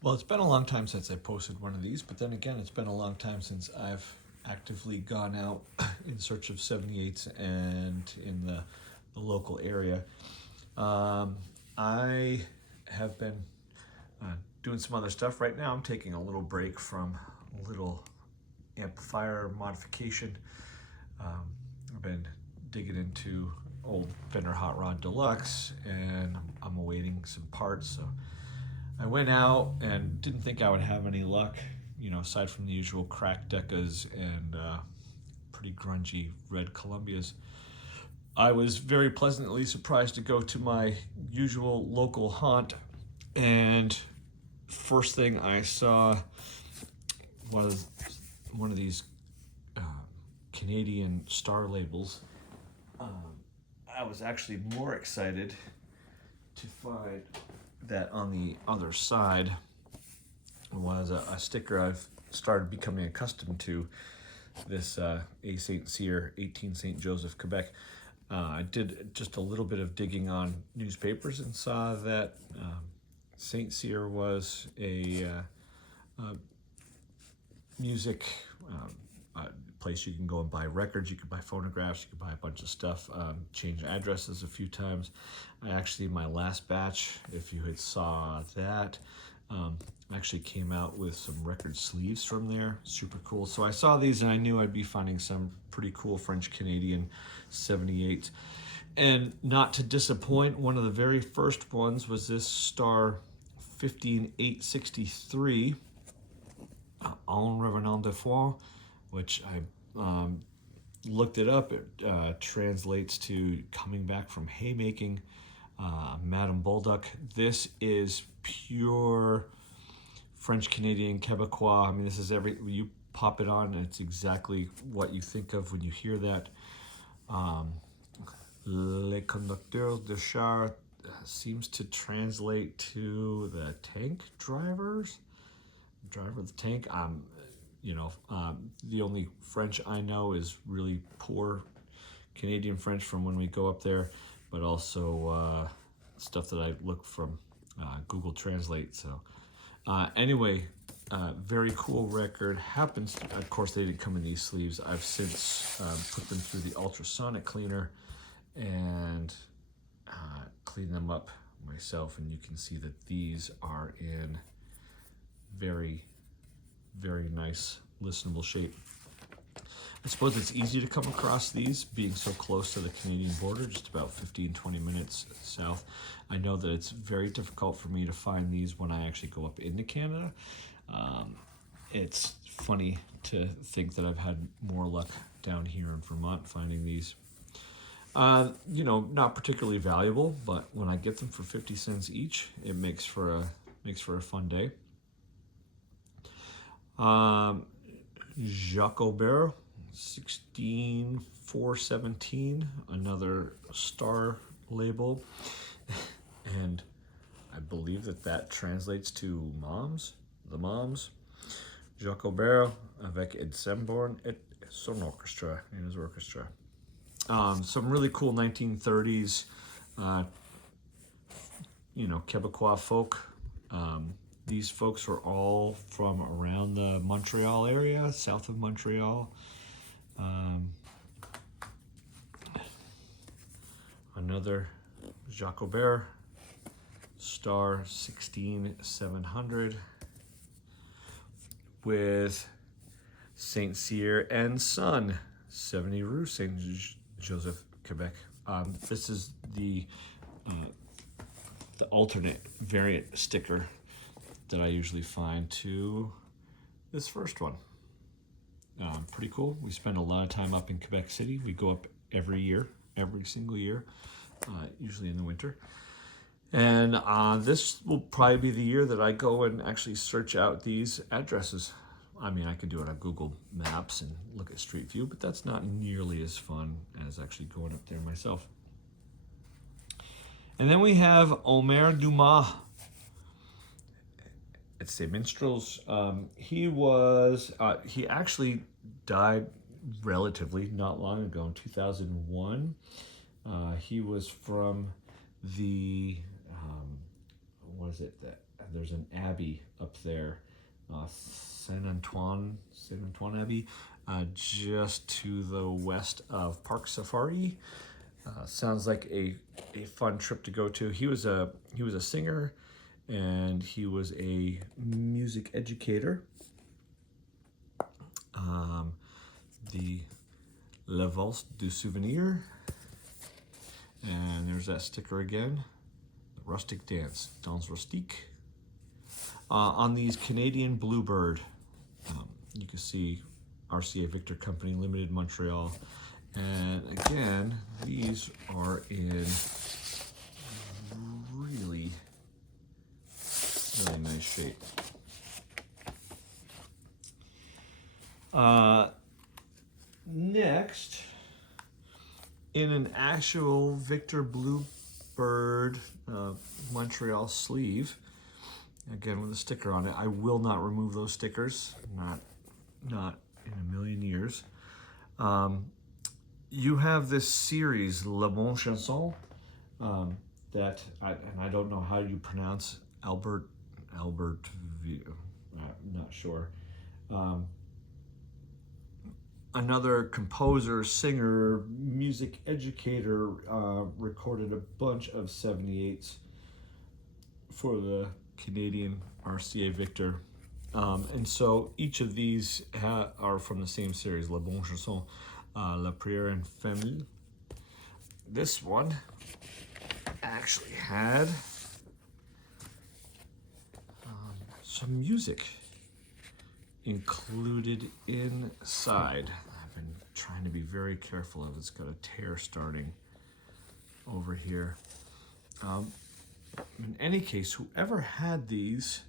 Well, it's been a long time since I posted one of these, but then again, it's been a long time since I've actively gone out in search of 78s and in the local area. I have been doing some other stuff. Right now, I'm taking a little break from a little amplifier modification. I've been digging into old Fender Hot Rod Deluxe, and I'm awaiting some parts. So I went out and didn't think I would have any luck, aside from the usual cracked Decas and pretty grungy red Columbias. I was very pleasantly surprised to go to my usual local haunt, and first thing I saw was one of these Canadian Starr labels. I was actually more excited to find that on the other side was a sticker I've started becoming accustomed to, this A Saint Cyr 18 Saint Joseph, Quebec. I did just a little bit of digging on newspapers and saw that Saint Cyr was a music place you can go and buy records, you could buy phonographs, you could buy a bunch of stuff, change addresses a few times. I actually, my last batch, if you had saw that, actually came out with some record sleeves from there, super cool. So I saw these and I knew I'd be finding some pretty cool French-Canadian 78s. And not to disappoint, one of the very first ones was this Starr 15863 En Revenant de Foins, which I looked it up. It translates to coming back from haymaking, Madame Bolduc. This is pure French-Canadian Quebecois. I mean, this is you pop it on and it's exactly what you think of when you hear that. Les Conducteurs de Chars seems to translate to the tank drivers. Driver of the tank. The only French I know is really poor Canadian French from when we go up there, but also stuff that I look from Google Translate. So anyway, very cool record. Happens, of course, they didn't come in these sleeves. I've since put them through the ultrasonic cleaner and cleaned them up myself, and you can see that these are in very, very nice, listenable shape. I suppose it's easy to come across these, being so close to the Canadian border, just about 15, 20 minutes south. I know that it's very difficult for me to find these when I actually go up into Canada. It's funny to think that I've had more luck down here in Vermont finding these. Not particularly valuable, but when I get them for 50 cents each, it makes for a fun day. Jacques Aubert, 16417, another Starr label, and I believe that translates to moms, the moms. Jacques Aubert avec Ed Semborn et son orchestra, and his orchestra. Some really cool 1930s, Quebecois folk. These folks are all from around the Montreal area, south of Montreal. Another Jacques Aubert, Starr 16700, with Saint Cyr and Son, 70 Rue Saint Joseph, Quebec. This is the alternate variant sticker that I usually find to this first one. Pretty cool. We spend a lot of time up in Quebec City. We go up every single year, usually in the winter. And this will probably be the year that I go and actually search out these addresses. I mean, I could do it on Google Maps and look at Street View, but that's not nearly as fun as actually going up there myself. And then we have Omer Dumas. It's the Ménstrels. He actually died relatively not long ago, in 2001. He was from the what is it? There's an abbey up there, Saint Antoine Abbey, just to the west of Park Safari. Sounds like a fun trip to go to. He was a singer, and he was a music educator. The Valse du Souvenir, and there's that sticker again. The Rustic Danse, Danse Rustique. On these Canadian Bluebird, you can see RCA Victor Company Limited, Montreal. And again, these are in really nice shape. Next, in an actual Victor Bluebird Montreal sleeve, again with a sticker on it. I will not remove those stickers, not in a million years. You have this series, Bonne Chanson, that I don't know how you pronounce Aubert, Viau, I'm not sure. Another composer, singer, music educator, recorded a bunch of 78s for the Canadian RCA Victor. And so each of these are from the same series, La Bonne Chanson, La Prière and Famille. This one actually had some music included inside. I've been trying to be very careful of it. It's got a tear starting over here. In any case, whoever had these,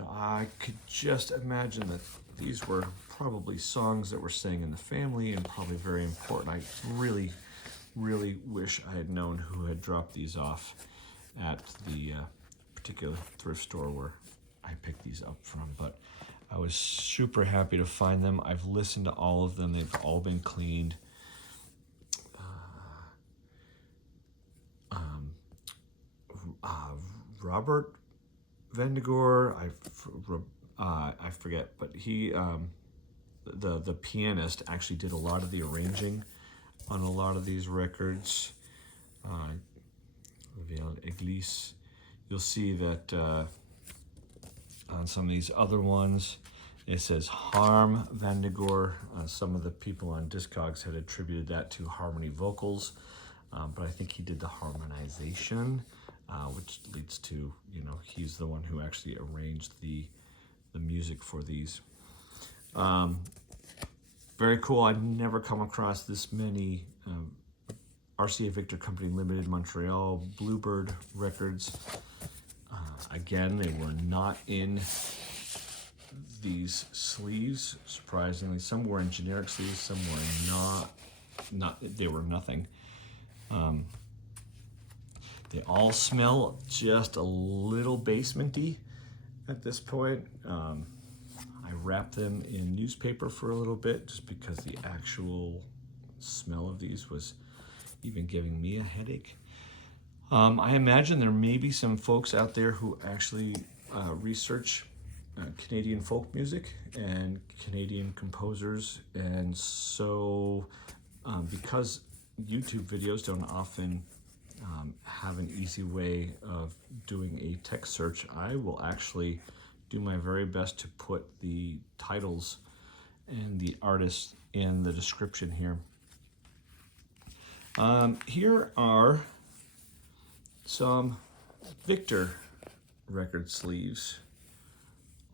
I could just imagine that these were probably songs that were sang in the family and probably very important. I really wish I had known who had dropped these off at the particular thrift store where I picked these up from, but I was super happy to find them. I've listened to all of them. They've all been cleaned. Robert Vendigore, I forget, but he, the pianist, actually did a lot of the arranging on a lot of these records. Église. You'll see that on some of these other ones, it says Harm Vendigore. Some of the people on Discogs had attributed that to Harmony Vocals, but I think he did the harmonization, which leads to, he's the one who actually arranged the music for these. Very cool. I've never come across this many RCA Victor Company Limited Montreal Bluebird records. Again, they were not in these sleeves, surprisingly. Some were in generic sleeves, some were not. They were nothing. They all smell just a little basementy at this point. I wrapped them in newspaper for a little bit just because the actual smell of these was even giving me a headache. I imagine there may be some folks out there who actually research Canadian folk music and Canadian composers, and so because YouTube videos don't often have an easy way of doing a text search, I will actually do my very best to put the titles and the artists in the description here. Here are some Victor record sleeves,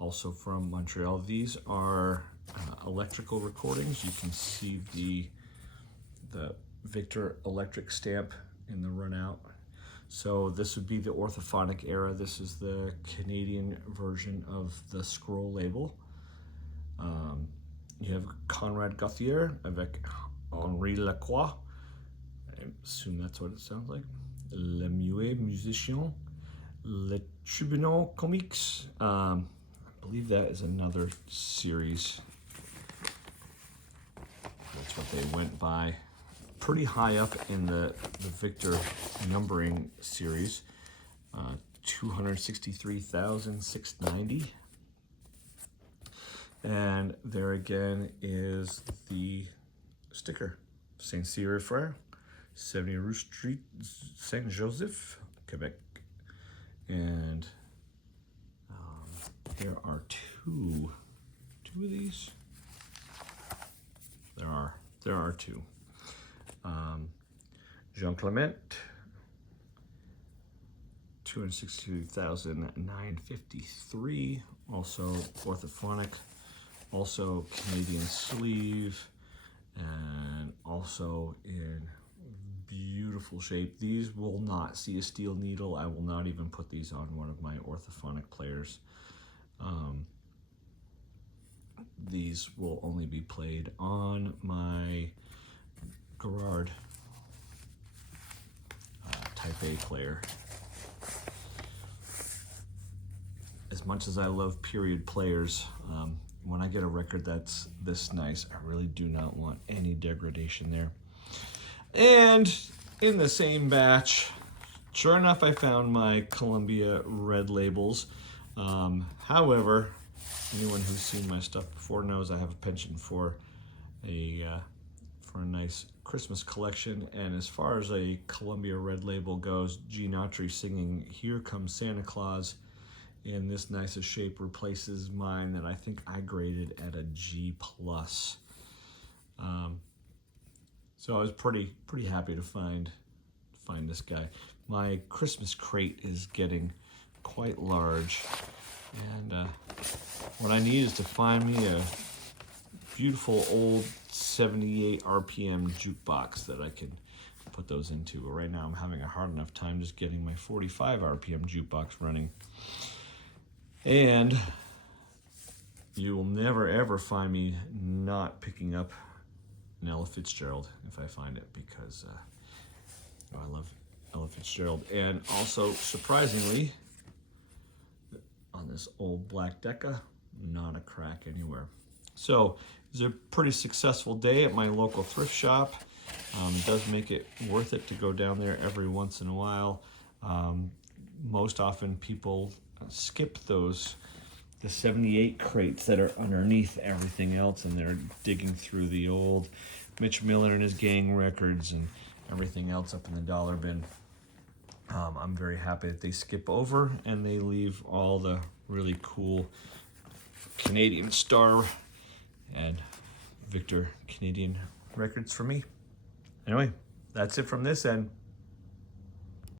also from Montreal. These are electrical recordings. You can see the Victor electric stamp in the run out. So this would be the orthophonic era. This is the Canadian version of the scroll label. You have Conrad Gauthier avec Henri Lacroix. I assume that's what it sounds like. Le Muet Musicien, Le Tribunal Comiques. I believe that is another series. That's what they went by. Pretty high up in the Victor numbering series. $263,690. And there again is the sticker. Saint Cyr Frère, 70 Rue Street, Saint Joseph, Quebec. And there are two of these. There are two. Jean Clement, 262,953. Also orthophonic, also Canadian sleeve, and also in beautiful shape. These will not see a steel needle. I will not even put these on one of my orthophonic players. These will only be played on my Garrard Type A player. As much as I love period players, when I get a record that's this nice, I really do not want any degradation there. And in the same batch, sure enough, I found my Columbia red labels. However, anyone who's seen my stuff before knows I have a penchant for a nice Christmas collection. And as far as a Columbia red label goes, Gene Autry singing "Here Comes Santa Claus" in this nicest shape replaces mine that I think I graded at a G+. So I was pretty happy to find this guy. My Christmas crate is getting quite large, and what I need is to find me a beautiful old 78 RPM jukebox that I can put those into. But right now I'm having a hard enough time just getting my 45 RPM jukebox running. And you will never ever find me not picking up an Ella Fitzgerald if I find it, because I love Ella Fitzgerald. And also, surprisingly, on this old black Decca, not a crack anywhere. So it was a pretty successful day at my local thrift shop. It does make it worth it to go down there every once in a while. Most often people skip the 78 crates that are underneath everything else, and they're digging through the old Mitch Miller and his gang records and everything else up in the dollar bin. I'm very happy that they skip over and they leave all the really cool Canadian Starr and Victor Canadian records for me. Anyway, that's it from this end.